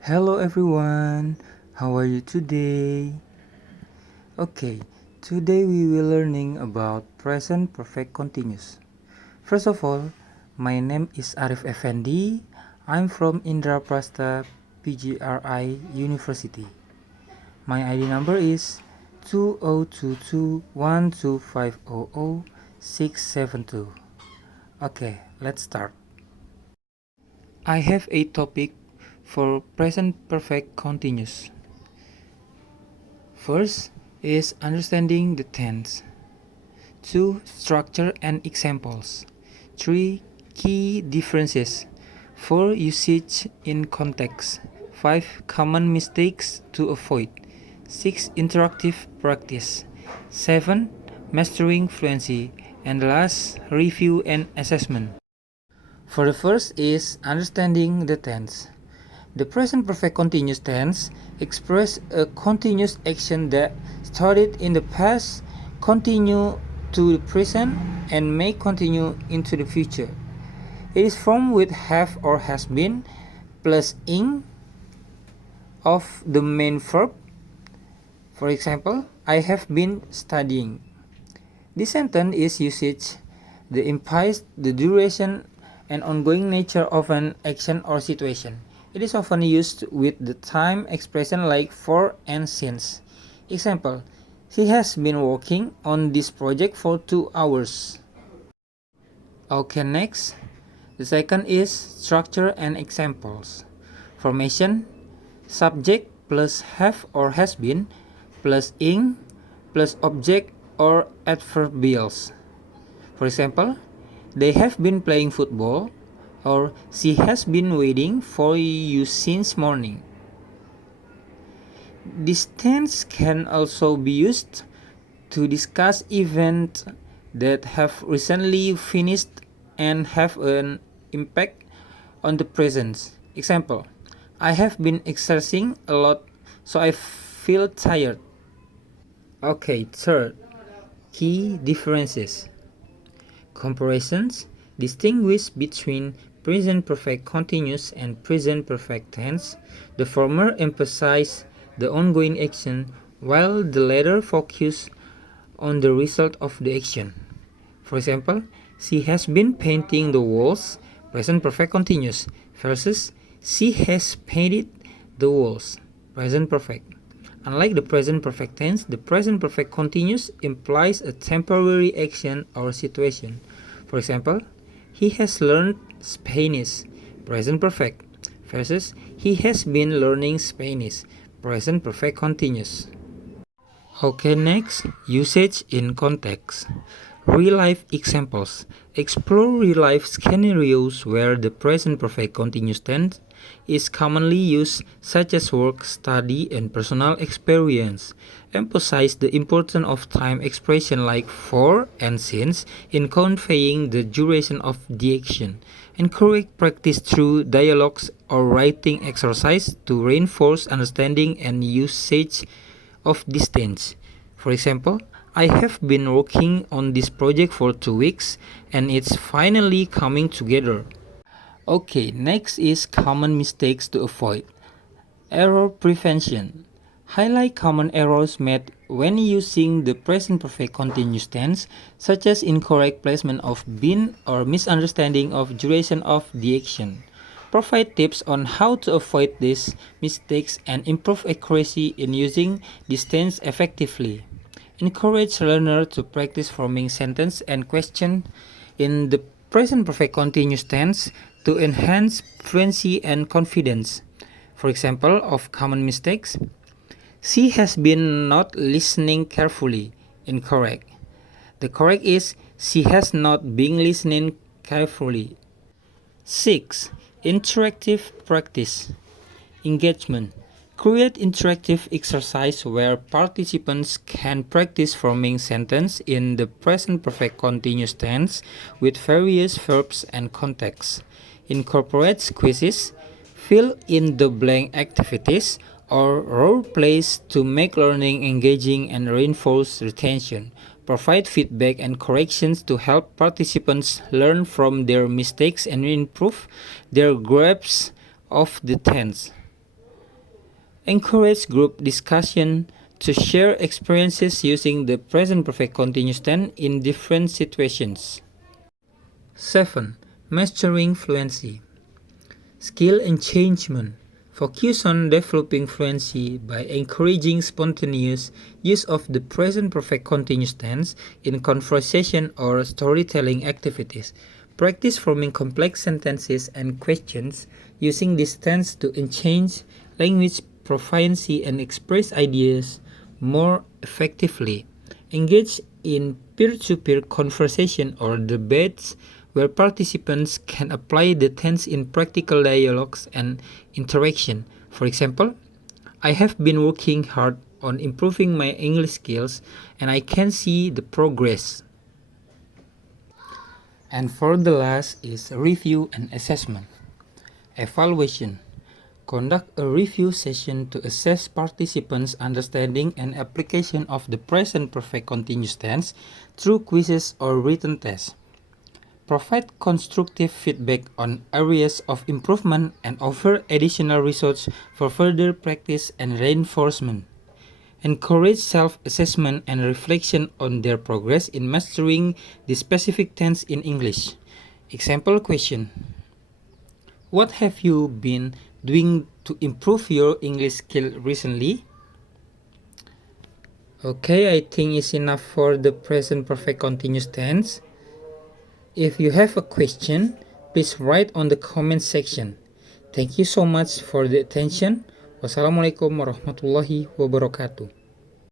Hello everyone, how are you today? Okay, today we will learning about present perfect continuous. First of all, my name is Arif Effendi. I'm from Indraprastha PGRI University. My ID number is 202212500672. Okay, let's start. I have a topic for present perfect continuous. First is understanding the tense. 2. Structure and examples. 3. Key differences. 4. Usage in context. 5. Common mistakes to avoid. 6. Interactive practice. 7. Mastering fluency. And last, review and assessment. For the first is understanding the tense. The present perfect continuous tense expresses a continuous action that started in the past, continue to the present, and may continue into the future. It is formed with have or has been plus ing of the main verb. For example, I have been studying. This sentence is usage that implies the duration and ongoing nature of an action or situation. It is often used with the time expression like for and since. Example, she has been working on this project for 2 hours. Okay, next. The second is structure and examples. Formation, subject plus have or has been plus ing plus object or adverbials. For example, they have been playing football, or she has been waiting for you since morning. This tense can also be used to discuss events that have recently finished and have an impact on the present. Example, I have been exercising a lot, so I feel tired. Okay, third, key differences. Comparisons distinguish between present perfect continuous and present perfect tense. The former emphasizes the ongoing action, while the latter focuses on the result of the action. For example, she has been painting the walls, present perfect continuous, versus she has painted the walls, present perfect. Unlike the present perfect tense, the present perfect continuous implies a temporary action or situation. For example, he has learned Spanish, present perfect, versus he has been learning Spanish, present perfect continuous. Okay, next, usage in context. Real-life examples. Explore real-life scenarios where the present perfect continuous tense is commonly used, such as work, study, and personal experience. Emphasize the importance of time expression like for and since in conveying the duration of the action. Encourage practice through dialogues or writing exercise to reinforce understanding and usage of distance. For example, I have been working on this project for 2 weeks and it's finally coming together. Okay, next is common mistakes to avoid. Error prevention. Highlight common errors made when using the present perfect continuous tense, such as incorrect placement of been or misunderstanding of duration of the action. Provide tips on how to avoid these mistakes and improve accuracy in using this tense effectively. Encourage learners to practice forming sentence and question in the present perfect continuous tense to enhance fluency and confidence. For example, of common mistakes, she has been not listening carefully. Incorrect. The correct is she has not been listening carefully. 6. Interactive practice. Engagement. Create interactive exercise where participants can practice forming sentence in the present perfect continuous tense with various verbs and contexts. Incorporate quizzes, fill in the blank activities, or role plays to make learning engaging and reinforce retention. Provide feedback and corrections to help participants learn from their mistakes and improve their grasp of the tense. Encourage group discussion to share experiences using the present perfect continuous tense in different situations. 7. Mastering fluency. Skill enhancement. Focus on developing fluency by encouraging spontaneous use of the present perfect continuous tense in conversation or storytelling activities. Practice forming complex sentences and questions using this tense to enhance language proficiency and express ideas more effectively. Engage in peer-to-peer conversation or debates where participants can apply the tense in practical dialogues and interaction. For example, I have been working hard on improving my English skills and I can see the progress. And for the last is review and assessment. Evaluation. Conduct a review session to assess participants' understanding and application of the present perfect continuous tense through quizzes or written tests. Provide constructive feedback on areas of improvement and offer additional resources for further practice and reinforcement. Encourage self-assessment and reflection on their progress in mastering the specific tense in English. Example question. What have you been doing to improve your English skill recently? Okay, I think it's enough for the present perfect continuous tense. If you have a question, please write on the comment section. Thank you so much for the attention. Wassalamualaikum warahmatullahi wabarakatuh.